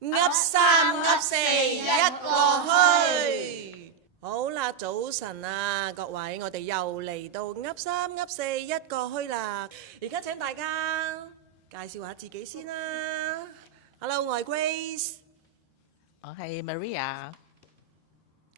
噏三噏四一個墟。好啦，早晨啊，各位，我哋又嚟到噏三噏四一個墟啦。而家請大家介紹下自己先啦。Hello，我係 Grace，我係 Maria，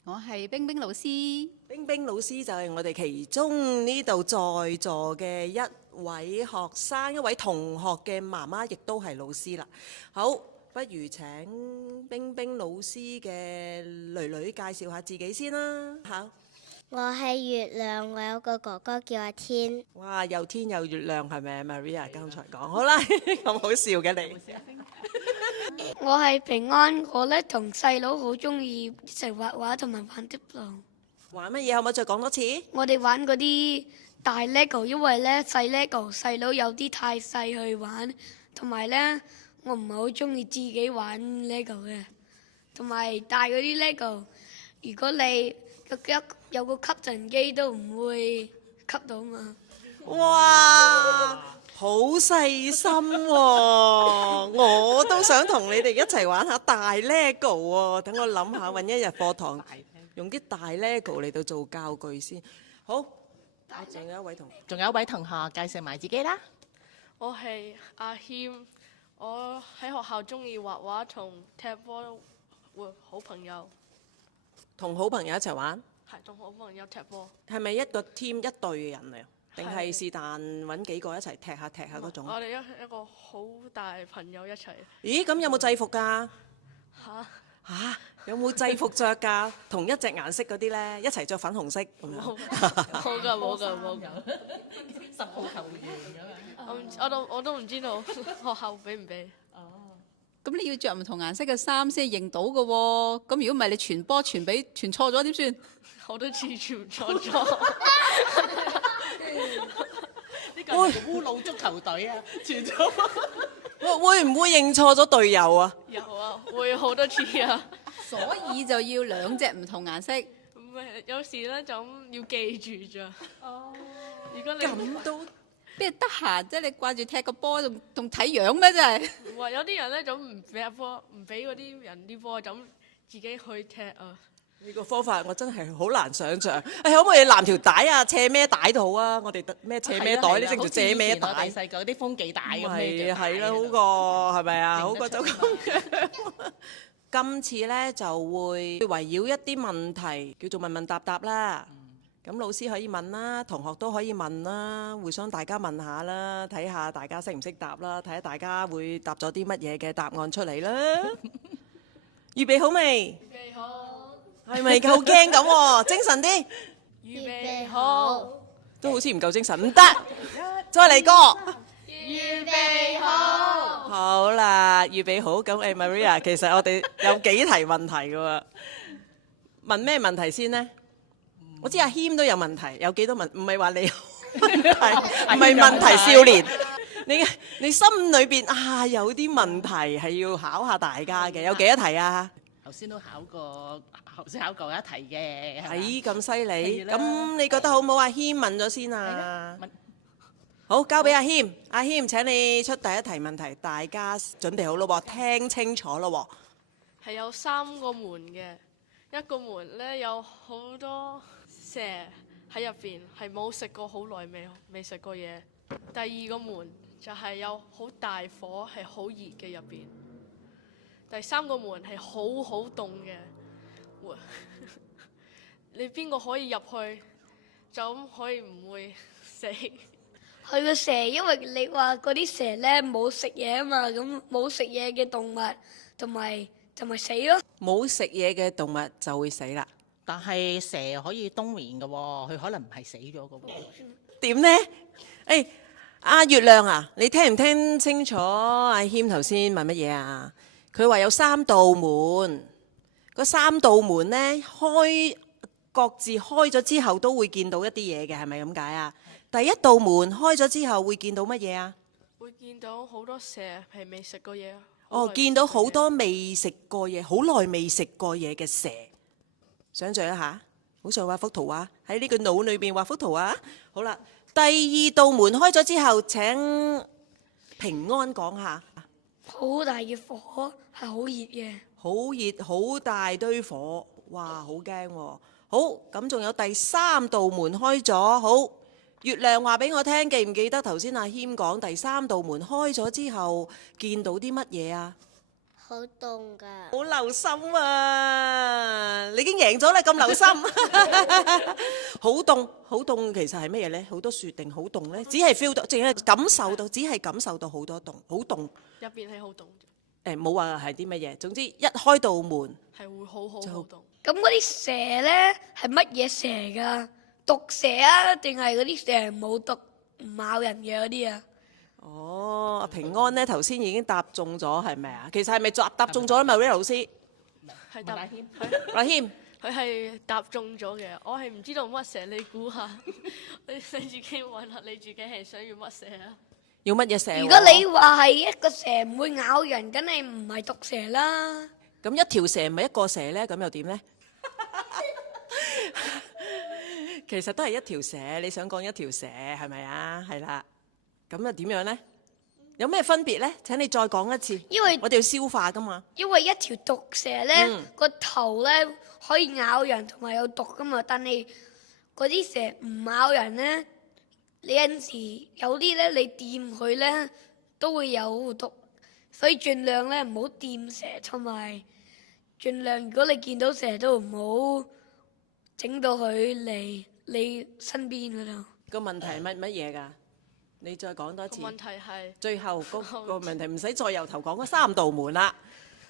我係冰冰老師。冰冰老師就係我哋其中呢度在座嘅一位學生，一位同學嘅媽媽，亦都係老師啦。好。不如請冰冰老師嘅囡囡介紹下自己先啦。好，我係月亮，我有個哥哥叫阿天。哇，有天有月亮係咪 ？Maria 剛才講好啦，咁好笑嘅你。我係平安，我咧同細佬好中意一齊畫畫同埋玩 Diplo。玩乜嘢？可唔可以再講多次？我哋玩嗰啲大 LEGO，因為咧細 LEGO 細佬有啲太細去玩，同埋咧。我唔係好中意自己玩 LEGO 嘅，同埋大嗰啲 LEGO，如果你有個吸塵機都唔會吸到嘛。哇，好細心喎！我都想同你哋一齊玩下大 LEGO 喎。等我諗下，揾一日課堂用啲大 LEGO 嚟到做教具先。好，仲有一位同學介紹埋自己啦。我係阿謙。我喺學校中意畫畫同踢波，會好朋友。同好朋友一齊玩？係同好朋友踢波。係咪一個 team 一隊嘅人嚟？定係是但揾幾個一齊踢下嗰種？我哋一個好大朋友一齊。咦，咁有冇制服㗎？嚇？有冇制服着㗎？同一隻顏色嗰啲咧，一齊着粉紅色咁樣。冇㗎。10號球員咁樣。我都唔知道學校俾唔俾。哦，咁你要着唔同顏色嘅衫先認到嘅喎。咁如果唔係你傳波傳錯咗點算？好多次傳錯咗。呢個係烏魯足球隊啊，傳錯。會唔會認錯咗隊友啊？有啊，會好多次啊。所以就要2隻唔同顏色。唔係，有時咧就要記住咋。哦。如果你咁都邊得閒啫？你掛住踢個波仲睇樣咩？真係。唔係，有啲人咧就唔俾波，唔俾嗰啲人啲波，就自己去踢啊。呢個方法我真係好難想像。可唔可以攬條帶啊？斜孭帶到啊！我哋咩斜孭袋？你識唔識斜孭帶？我哋細個啲風紀帶咁係啦，好過係咪啊？好過就咁樣。今次咧就會圍繞一啲問題，叫做問問答答啦。咁老師可以問啦，同學都可以問啦，互相大家問下啦，睇下大家識唔識答啦，睇下大家會答咗啲乜嘢嘅答案出嚟啦。預備好未？預備好。係咪好驚咁喎？精神啲。預備好。都好似唔夠精神，唔得。再嚟個。預備好。好啦，預備好。咁Maria，其實我哋有幾題問題嘅喎。問咩問題先呢？我知阿謙都有問題，有幾多問？唔係話你有問題，唔係問題少年。你心裏邊有啲問題係要考下大家嘅，有幾多題啊？頭先考過一題嘅。係咁犀利，咁你覺得好唔好？阿謙問咗先啊。好，交俾阿謙。阿謙，請你出第一題問題，大家準備好咯喎，聽清楚咯喎。係有3個門嘅，一個門咧有好多蛇喺入邊，係冇食過好耐未食過嘢。第二個門就係有好大火，係好熱嘅入邊。第3個門係好凍嘅，你邊個可以入去就咁可以唔會死？佢個蛇，因為你話嗰啲蛇咧冇食嘢啊嘛，咁冇食嘢嘅動物同埋就咪死咯。冇食嘢嘅動物就會死啦。但係蛇可以冬眠嘅喎，佢可能唔係死咗嘅喎。點呢？阿月亮啊，你聽唔聽清楚阿謙頭先問乜嘢啊？佢話有3道門，嗰3道門呢，各自開咗之後都會見到一啲嘢嘅，係咪咁解啊？第一道門開咗之後會見到乜嘢啊？會見到好多蛇係未食過嘢。哦，見到好多未食過嘢，好耐未食過嘢嘅蛇。想像一下，好想畫幅圖畫，喺呢個腦裏邊畫幅圖畫。好啦，第2道門開咗之後，請平安講下。好大嘅火，係好熱嘅。好熱，好大堆火，哇！好驚喎。好，咁仲有第3道門開咗。好，月亮話俾我聽，記唔記得頭先阿謙講第3道門開咗之後見到啲乜嘢啊？好凍㗎。好留心啊！你已經贏咗啦，咁留心。好凍，好凍，其實係乜嘢呢？好多雪定好凍呢？只係 feel 到，淨係感受到，只係感受到好多凍，好凍。入邊係好凍，冇話係啲乜嘢，總之一開道門係會好凍。咁嗰啲蛇咧係乜嘢蛇㗎？毒蛇啊，定係嗰啲蛇冇毒唔咬人嘅嗰啲啊？哦，阿平安呢頭先已經答中咗，係咪啊？其實係咪答中咗咧？Maria 老師，係答阿謙，佢係答中咗嘅。我係唔知道乜蛇，你估下？你自己揾下，你自己係想要乜蛇啊？要乜嘢蛇喎？如果你話係一個蛇唔會咬人，梗係唔係毒蛇啦。咁一條蛇唔係一個蛇呢？咁又點呢？其實都係一條蛇，你想講一條蛇係咪啊？係啦，咁又點樣呢？有咩分別呢？請你再講一次，因為我哋要消化噶嘛。因為一條毒蛇咧個頭咧可以咬人同埋有毒噶嘛，但係嗰啲蛇唔咬人咧，你有陣時有啲咧你掂佢咧都會有毒，所以盡量咧唔好掂蛇，同埋盡量如果你見到蛇都唔好整到佢嚟你身邊嗰度。個問題係乜嘢㗎？你再講多次。個問題係最後個問題唔使再由頭講嗰3道門啦。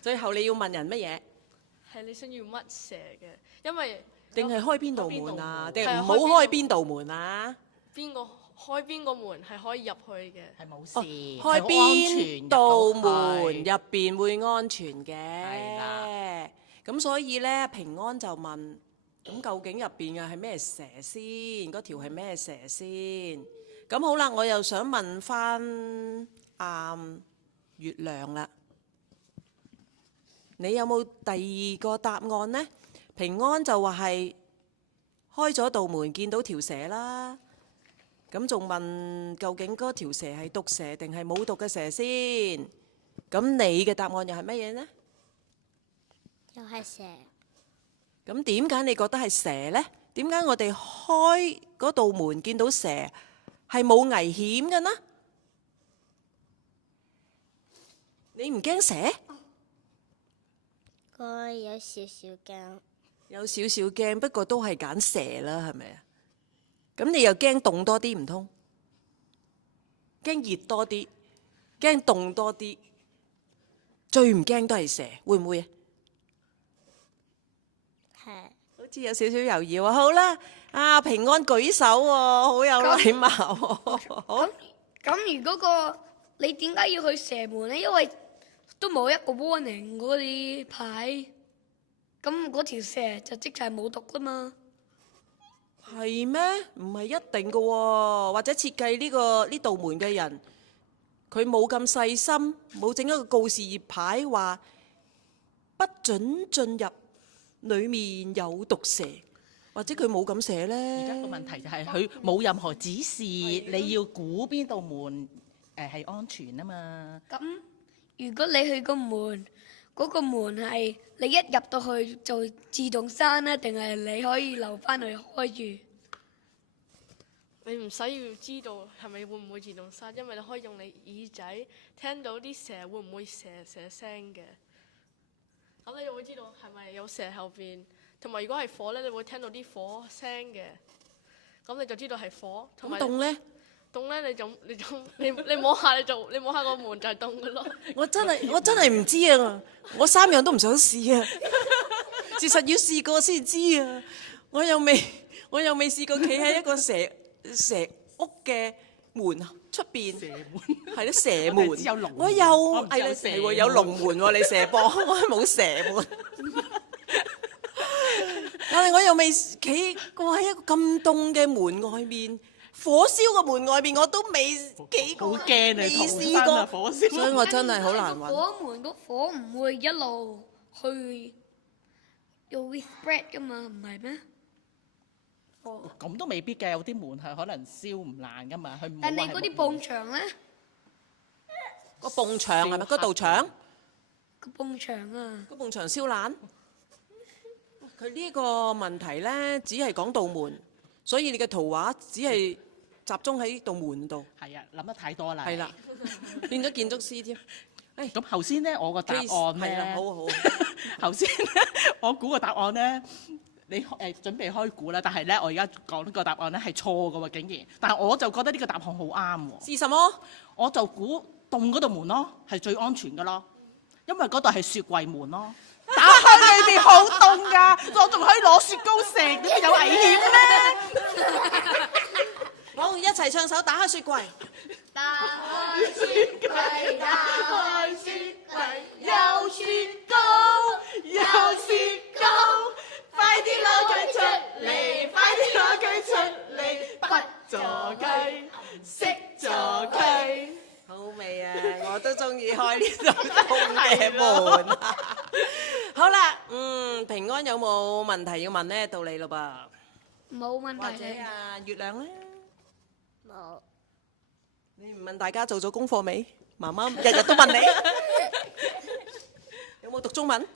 最後你要問人乜嘢？係你想要乜蛇嘅？因為定係開邊道門啊？定係係唔好開邊道門啊？邊個開邊個門係可以入去嘅？係冇事，開邊道門入邊會安全嘅。係啦。咁所以咧，平安就問：咁究竟入邊嘅係咩蛇先？嗰條係咩蛇先？咁好啦，我又想問翻月亮啦，你有冇第2個答案呢？平安就話係開咗道門見到條蛇啦，咁仲問究竟嗰條蛇係毒蛇定係冇毒嘅蛇先？咁你嘅答案又係乜嘢呢？又係蛇。咁點解你覺得係蛇呢？點解我哋開嗰道門見到蛇係冇危險嘅呢？你唔驚蛇？我有少少驚。有少少驚，不過都係揀蛇啦，係咪啊？咁你又驚凍多啲唔通？驚熱多啲，驚凍多啲，最唔驚都係蛇，會唔會啊？係。好似有少少猶豫喎。好啦，平安舉手喎，好有禮貌喎。好。咁如果你點解要去蛇門咧？因為都冇一個 warning 嗰啲牌，咁嗰條蛇就即係冇毒啦嘛。係咩？唔係一定嘅喎，或者設計呢道門嘅人，佢冇咁細心，冇整一個告示頁牌話不准進入，裡面有毒蛇，或者佢冇咁寫呢？而家個問題就係佢冇任何指示，你要估邊道門係安全啊嘛。咁如果你去個門，嗰個門係你一入到去就自動閂咧，定係你可以留翻去開住？你唔使要知道係咪會唔會自動閂，因為你可以用你耳仔聽到啲蛇會唔會蛇聲嘅。咁你就會知道係咪有蛇後邊，同埋如果係火咧，你會聽到啲火聲嘅。咁你就知道係火。同埋凍呢？凍咧，你摸下你摸下個門就係凍嘅咯。我真係唔知啊！我3樣都唔想試啊！事實要試過先知啊！我又未試過企喺一個蛇屋嘅門出邊，係咯蛇門。有龍門我又係啦，蛇門有龍門喎，你射波，我冇蛇門。但係我又未企過喺一個咁凍嘅門外面。火燒嘅門外邊我都未企過，好驚啊！未逃試生啊！過，火燒，所以我真係好難揾。火門個火唔會一路去又會 spread 噶嘛，唔係咩？咁都未必嘅，有啲門係可能燒唔爛噶嘛，佢唔會但係話係嗰啲埲牆咧，個埲牆係咪？嗰道牆？個埲牆啊，嗰埲牆燒爛。佢呢個問題咧，只係講道門，所以你嘅圖畫只係集中喺道門度。係啊，諗得太多啦。係啦，變咗建築師添。咁頭先咧，我個答案係啦，咧，好好。頭先咧，我估個答案咧，你準備開估啦。但係咧，我而家講呢個答案咧係錯嘅喎，竟然。但係我就覺得呢個答案好啱喎。是什麼？我就估洞嗰度門咯，係最安全嘅咯，因為嗰度係雪櫃門咯。打開裏邊好凍㗎，我仲可以攞雪糕食，點會有危險咧？好，一齊唱首打開雪櫃。打開雪櫃，打開雪櫃，有雪糕，有雪糕，快啲攞佢出嚟，快啲攞佢出嚟，不坐雞，識坐雞。好味啊！我都中意開呢度洞嘅門。好啦，平安有冇問題要問呢？到你咯噃。冇問或題者啊，月亮咧，冇。你唔問大家做咗功課未？媽媽日日都問你。有冇讀中文？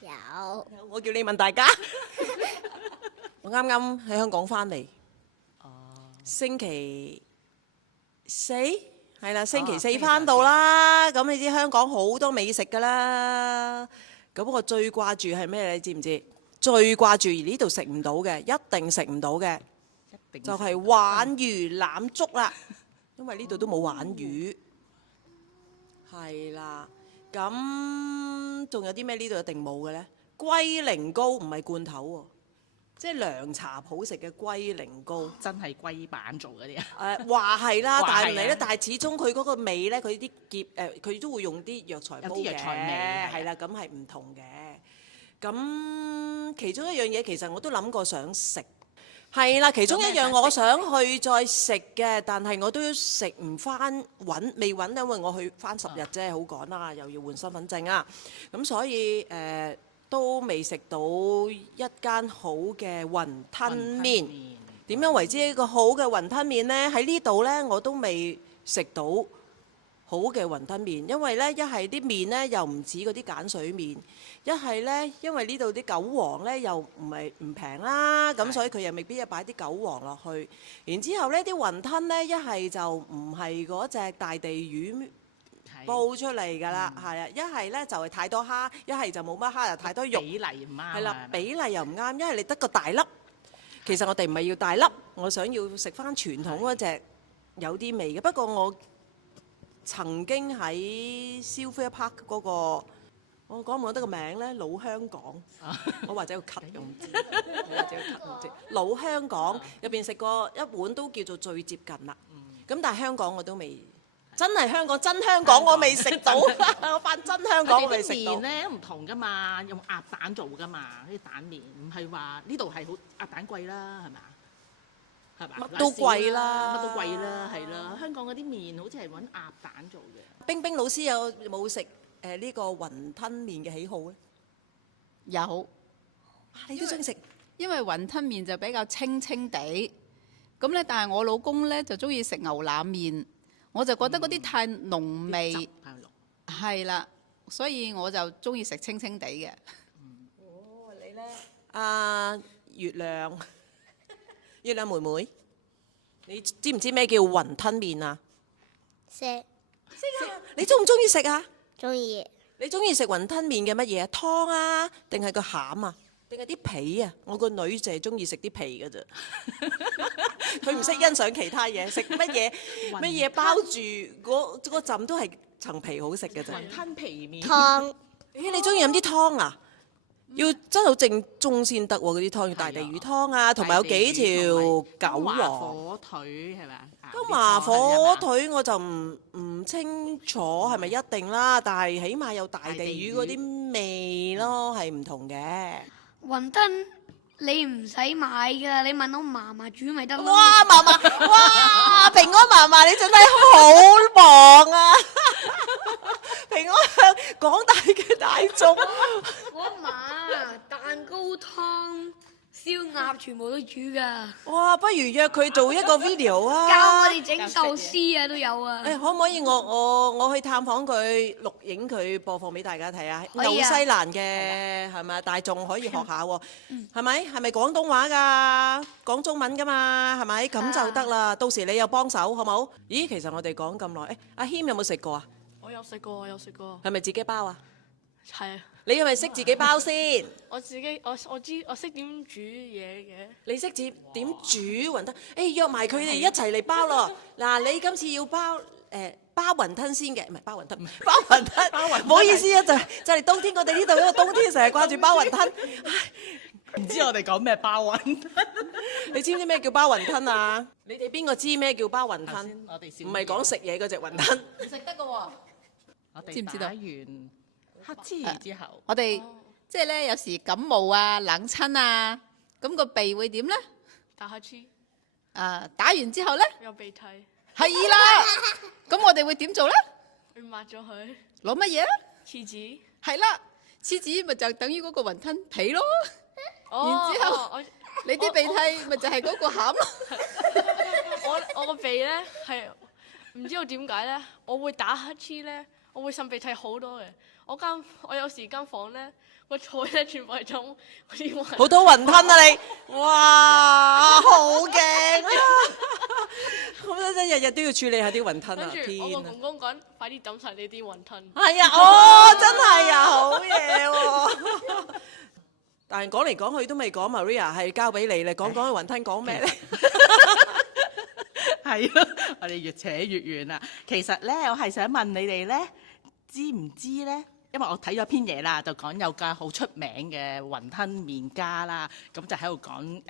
有。我叫你問大家。我啱啱喺香港翻嚟。星期四係啦，星期四翻到啦。咁你知香港好多美食㗎啦。咁我最掛住係咩？你知唔知？最掛住而呢度食唔到嘅，一定食唔到嘅，就係皖魚腩粥啦。因為呢度都冇皖魚。係啦。咁仲有啲咩呢度一定冇嘅呢？龜苓膏唔係罐頭喎。即係涼茶鋪食嘅龜苓膏，真係龜板做嗰啲啊！話係啦，話係啊但係唔係咧？但係始終佢嗰個味咧，佢啲醃佢都會用啲藥材煲有啲藥材味嘅，係啦，咁係唔同嘅。咁其中一樣嘢其實我都諗過想食，係啦，其中一樣我想去再食嘅，但係我都食唔翻未揾，因為我去翻10日啫，好趕啦，又要換身份證啊，咁所以都未食到一間好嘅雲吞麵。點樣為之一個好嘅雲吞麵呢？喺呢度呢，我都未食到好嘅雲吞麵，因為呢，一係啲麵呢又唔似嗰啲鹼水麵，一係呢，因為呢度啲韭黃呢又唔平啦，咁所以佢又未必擺啲韭黃落去。然之後呢啲雲吞呢，一係就唔係嗰隻大地魚煲出嚟㗎啦，係啊，一係咧就係太多蝦，一係就冇乜蝦又太多肉，比例唔啱。係啦，比例又唔啱，一係你得個大粒，其實我哋唔係要大粒，我想要食翻傳統嗰隻有啲味嘅。不過我曾經喺 Silver Park 嗰個，我講唔講得個名咧？老香港，我或者要 cut 咁唔知，或者要 cut 唔知。老香港入邊食過一碗都叫做最接近啦，咁但係香港我都未。真係香港，真香港我未食到，我翻真香港我未食到。麵咧唔同噶嘛，用鴨蛋做噶嘛，啲蛋麵唔係話呢度係好鴨蛋貴啦，係咪啊？係嘛？乜都貴啦，乜都貴啦，係啦。香港嗰啲麵好似係揾鴨蛋做嘅。冰冰老師有冇食呢個雲吞麵嘅喜好咧？有，你都中意食？因為雲吞麵就比較清清地，咁咧，但係我老公咧就中意食牛腩麵。我就覺得嗰啲太濃味，係啦，所以我就中意食清清地嘅。哦，你咧？阿月亮，月亮妹妹，你知唔知咩叫雲吞麵啊？識。識啊！你中唔中意食啊？中意。你中意食雲吞麵嘅乜嘢啊？湯啊，定係個餡啊？定係啲皮啊？我個女就係中意食啲皮㗎啫，佢唔識欣賞其他嘢，食乜嘢包住嗰陣都係層皮好食嘅啫。雲吞皮麵。湯。咦，你中意飲啲湯啊？要真係好正宗先得喎，嗰啲湯要大地魚湯啊，同埋有幾條韭黃。火腿係咪啊？金華火腿我就唔清楚係咪一定啦，但係起碼有大地魚嗰啲味咯，係唔同嘅。雲吞你唔使買㗎，你問我嫲嫲煮咪得咯。哇，嫲嫲，哇，平安嫲嫲你真係好忙啊！平安向廣大嘅大眾。我嫲蛋糕湯燒鴨全部都煮㗎，哇！不如約佢做一個 video 啊！教我哋整壽司啊都有啊。可唔可以我去探訪佢，錄影佢播放俾大家睇啊？紐可以啊西蘭嘅係咪？大眾可以學下喎，係咪？係咪廣東話㗎？講中文㗎嘛？係咪？咁就得啦。到時你又幫手好冇？咦，其實我哋講咁耐，阿謙有冇食過啊？我有食過，有食過。係咪自己包啊？係啊，你係咪識自己包先？我自己我知我識點煮嘢嘅。你識點煮雲吞？約埋佢哋一齊嚟包咯。嗱，你今次要包包雲吞先嘅，唔係包雲吞，包雲吞。唔好意思啊，就嚟冬天，我哋呢度因為冬天成日掛住包雲吞。唔知我哋講咩包雲吞？你知唔知咩叫包雲吞啊？你哋邊個知咩叫包雲吞？我哋唔係講食嘢嗰只雲吞。唔食得㗎喎。我哋知唔知道打完黑黐之後，我哋即係咧有時感冒啊、冷親啊，咁個鼻會點咧？打下黐，打完之後咧，有鼻涕，係啦。咁我哋會點做咧？去抹咗佢。攞乜嘢咧？廁紙。係啦，廁紙咪就等於嗰個雲吞皮咯。哦然之後我你啲鼻涕咪就係嗰個餡咯。我個鼻咧係唔知道點解咧，我會打乞嗤咧，我會擤鼻涕好多嘅。我有時間房咧個台咧全部係種嗰啲雲。好多雲吞啊你！哇，好勁啊！咁真日日都要處理下啲雲吞啊！跟住我天啊！個公公講：快啲抌晒你啲雲吞。係啊，真係啊，好嘢喎！但係講嚟講去都未講 Maria， 係交俾你嚟講講雲吞講咩咧？係咯，我哋越扯越遠啦。其實咧，我係想問你哋咧，知唔知咧？因為我睇咗篇嘢啦，就講有間好出名嘅雲吞麵家啦，咁就喺度講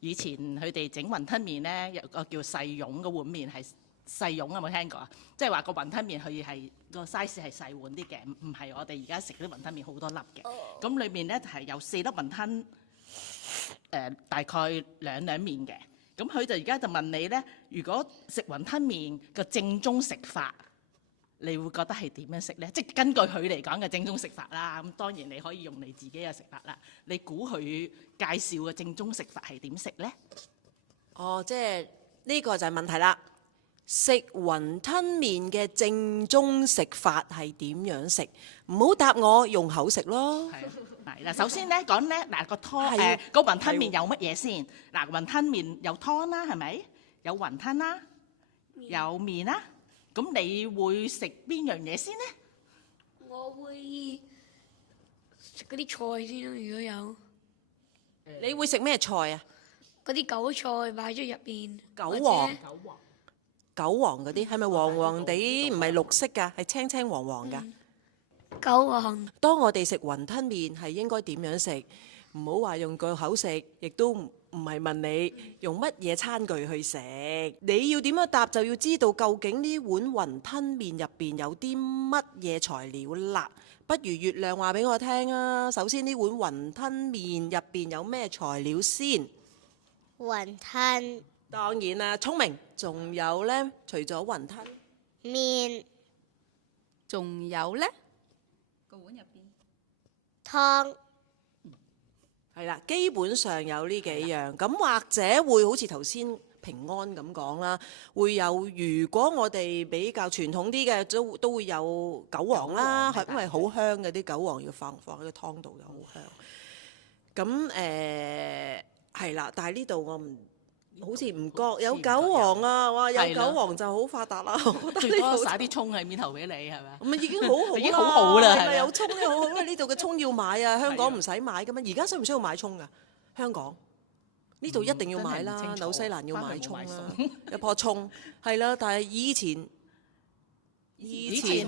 以前佢哋整雲吞麵咧，有個叫細蓉嘅碗麵係細蓉，有冇聽過啊？即係話個雲吞麵佢係個 size 係細碗啲嘅，唔係我哋而家食啲雲吞麵好多粒嘅。咁裏面咧係有4粒雲吞，大概兩麵嘅。咁佢就而家就問你咧，如果食雲吞麵嘅正宗食法，你會覺得係點樣食咧？即係根據佢嚟講嘅正宗食法啦。咁當然你可以用你自己嘅食法啦。你估佢介紹嘅正宗食法係點食咧？哦，即係呢個就係問題啦。食雲吞麵嘅正宗食法係點樣食？唔好答我，用口食咯。係嗱，首先咧講咧嗱個湯係個雲吞麵有乜嘢先？嗱，雲吞麵有湯啦，係咪？有雲吞啦，有麵啦。咁你會食邊樣嘢先咧？我會食嗰啲菜先咯，如果有你會食咩菜啊？嗰啲韭菜擺咗入邊，韭黃或者韭黃嗰啲係咪黃黃地？唔係綠色㗎，係青青黃黃㗎。韭黃當我哋食雲吞麵係應該點樣食？唔好話用個口食，亦都唔係問你用乜嘢餐具去食。你要點樣答就要知道究竟呢碗雲吞麵入邊有啲乜嘢材料啦。不如月亮話俾我聽啊！首先呢碗雲吞麵入邊有咩材料先？雲吞當然啦，聰明。仲有呢？除咗雲吞麵仲有咧個碗入邊湯係啦，基本上有呢幾樣。咁或者會好似頭先平安咁講啦，會有如果我哋比較傳統啲嘅，都會有韭黃啦，係因為好香嘅啲韭黃要放喺個湯度就好香。咁係啦，但係呢度我唔好似唔覺有韭黃啊！哇，有韭黃就好發達啦。最多撒啲葱喺面頭俾你係咪？咁已經好好啦，已經好好啦，係咪係咪有葱咧好好？因為呢度嘅葱要買啊，香港唔使買噶嘛。而家需唔需要買葱啊？香港呢度一定要買啦，紐西蘭要買葱啦，一棵葱係啦。但係以前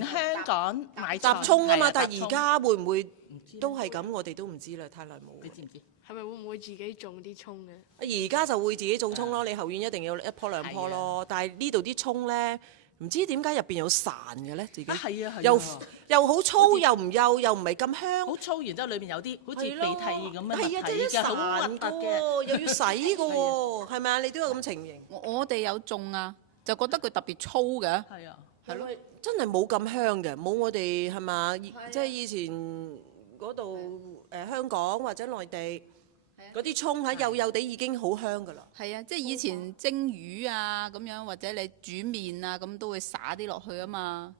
香港買搭葱啊嘛，但係係而家會唔會都係咁？我哋都唔知啦，太耐冇。你知唔知？係咪會唔會自己種啲葱嘅？而家就會自己種葱咯，你後院一定要一棵兩棵咯。但係呢度啲葱咧，唔知點解入邊有潺嘅咧，自己係啊，又好粗又唔幼又唔係咁香，好粗，然之後裏面有啲好似鼻涕咁樣係啊，即係啲手好核突嘅，又要洗嘅喎，係咪啊？你都有咁情形？我哋有種啊，就覺得佢特別粗嘅。係啊，係咯，真係冇咁香嘅，冇我哋係嘛？即係以前嗰度香港或者內地嗰啲葱喺幼幼地已經好香噶啦。係啊，即係以前蒸魚啊咁樣，或者你煮麵啊咁都會灑啲落去啊嘛。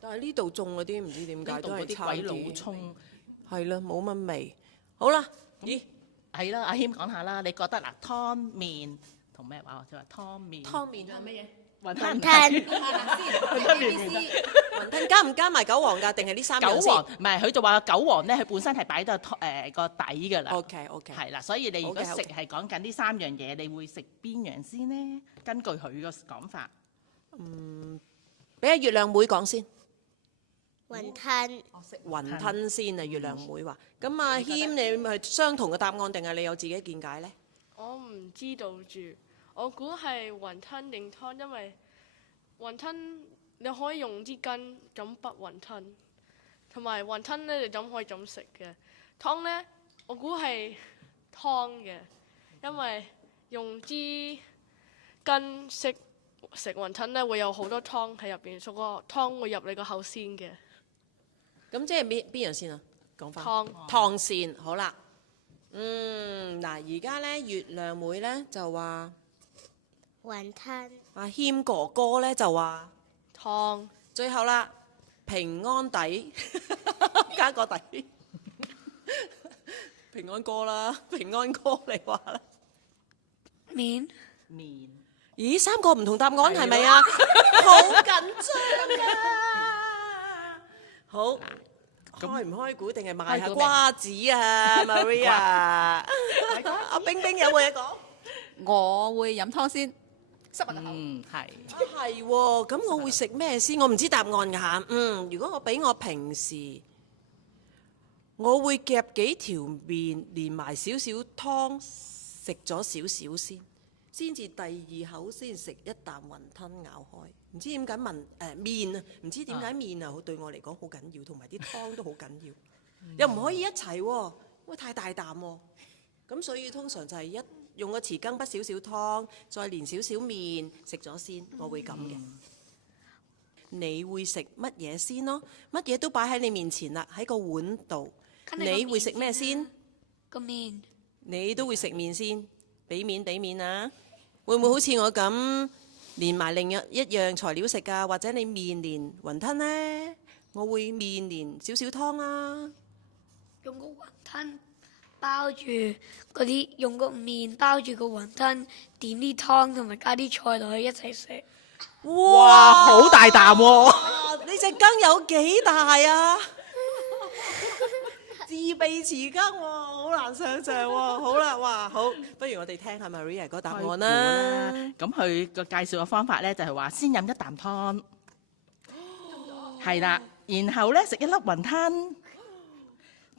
但係呢度種嗰啲唔知點解都係差鬼啲佬葱。係啦，冇乜味。好啦，咦？係啦，阿謙講下啦，你覺得嗱湯麵同咩話？就話湯麵。湯麵係乜嘢？雲吞吞。雲吞加唔加埋韭黃㗎？定係呢三樣韭先黃唔係，佢就話韭黃咧，佢本身係擺到個底㗎啦。 ？OK，係啦，所以你如果食 OK，OK 係講緊呢三樣嘢，你會食邊樣先呢？根據佢個講法，俾阿月亮妹講先。雲吞，食雲吞先啊！月亮妹話：咁阿謙，你係相同嘅答案定係你有自己見解呢？我唔知道住，我估係雲吞定湯，因為雲吞你可以用支羹咁滗雲吞，同埋雲吞咧你咁可以咁食嘅。湯咧我估係湯嘅，因為用支羹食雲吞咧會有好多湯喺入邊，所以個湯會入你個口先嘅。咁即係邊樣先啊？講翻湯湯先，好啦。嗱，而家咧月亮妹咧就話，雲吞，阿謙哥哥咧就話，湯最後啦，平安底加個底，平安哥啦，平安哥你話啦。麵麵咦，三個唔同答案係咪啊？好緊張啊！好，開唔開估定係賣下瓜子啊，Maria？阿冰冰有冇嘢講？我會飲湯先，濕下個口。係係喎，咁我會食咩先？我唔知答案㗎嚇。如果我俾我平時，我會夾幾條麵，連埋少少湯，食咗少少先至第二口先食一啖雲吞咬開。唔知點解麵啊？唔知點解麵啊？對我嚟講好緊要，同埋啲湯都好緊要，又唔可以一齊喎，因為太大啖喎。咁所以通常就係用個匙羹滗少少湯，再連少少麵食咗先，我會咁嘅。你會食乜嘢先咯？乜嘢都擺喺你面前啦，喺個碗度。你會食咩先？個麵你都會食麵先，俾面啊！會唔會好似我咁連埋另一樣材料食㗎？或者你麵連雲吞呢？我會麵連少少湯啊！用個雲吞包住嗰啲，用個麵包住個雲吞，點啲湯同埋加啲菜落去一齊食。哇，好大啖喎！啊！你隻羹有幾大啊？自備匙羹喎，好難想像喎。好啦，哇，好，不如我哋聽下 Maria 個答案啦。咁佢個介紹嘅方法咧就係話先飲一啖湯，係啦，然後咧食一粒雲吞，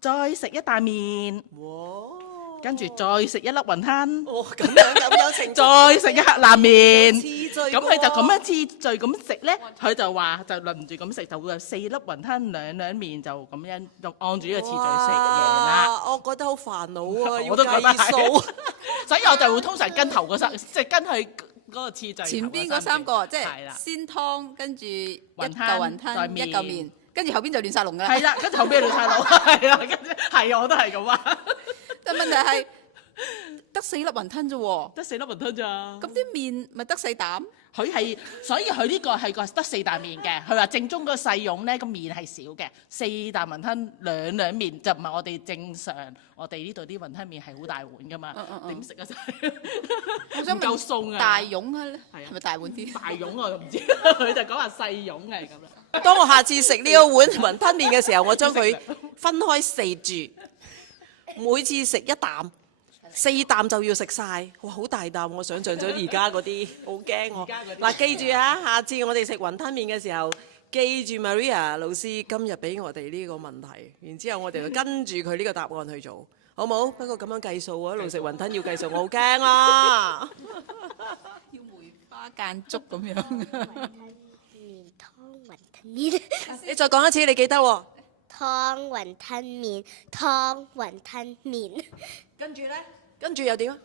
再食一啖麵，哇！跟住再食一粒雲吞，哦，咁有程序，再食一啖麵。次序咁佢就咁樣次序咁食咧，佢就話就輪住咁食，就會有4粒雲吞兩麵，就咁樣就按住呢個次序食嘢啦。哇！我覺得好煩惱啊，要我都覺得計係數。所以我就會通常跟頭嗰三，即係跟佢嗰個次序。前邊嗰三個即係係啦，先湯，跟住一嚿雲雲吞再吞，一嚿麵，跟住後邊就亂晒龍㗎啦。係啦，跟住後邊亂晒路，係啦，跟住係我都係咁啊，但問題係得4粒雲吞啫喎，得4粒雲吞咋？咁啲麵咪得4啖？佢係，所以佢呢個係個得4啖麵嘅。佢話正宗嗰個細蓉咧個麵係少嘅，4啖雲吞兩麵就唔係我哋正常，我哋呢度啲雲吞麵係好大碗噶嘛，點食啊真係？我想唔夠餸啊！大蓉啊，係啊係咪大碗啲？大蓉我就唔知，佢就講話細蓉係咁啦。當我下次食呢個碗雲吞麵嘅時候，我將佢分開4住，每次食一啖，4啖就要食晒。哇，好大啖！我想象咗而家嗰啲，好驚我。嗱，記住啊，下次我哋食雲吞麵嘅時候，記住 Maria 老師今日俾我哋呢個問題，然之後我哋就跟住佢呢個答案去做，好冇？不過咁樣計數啊，一路食雲吞要計數，我好驚啊！要梅花間竹咁樣。麵湯雲吞麵，你再講一次，你記得喎。湯雲吞麵，湯雲吞麵，跟住呢？跟住又點啊？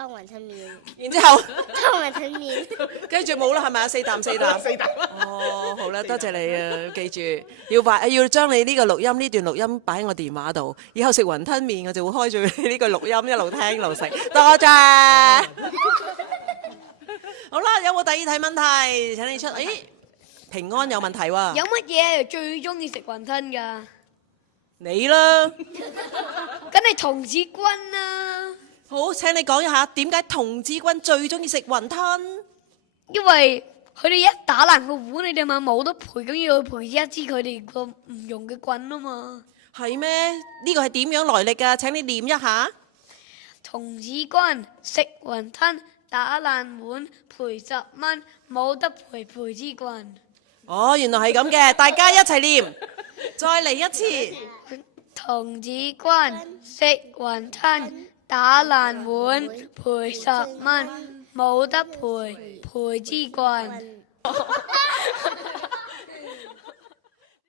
湯雲吞麵，然之後湯雲吞麵，跟住冇啦，係咪啊？4啖4啖。四啖。哦，好啦，多謝你啊！記住要將你呢個錄音呢段錄音擺喺我電話度，以後食雲吞麵我就會開住呢個錄音一路聽一路食。多謝。好啦，有冇第二題問題？請你出。咦，平安有問題喎。有乜嘢最中意食雲吞㗎？你啦。梗係童子軍啦，好，請你講一下點解童子軍最中意食雲吞？因為佢哋一打爛個碗，你哋咪冇得賠，咁要去賠一支佢哋個唔用嘅棍啊嘛。係咩？呢個係點樣來歷㗎？請你念一下。童子軍食雲吞，打爛碗賠10蚊，冇得賠支棍。哦，原來係咁嘅，大家一齊念，再嚟一次。童子軍食雲吞，打爛碗賠10蚊，冇得賠支棍。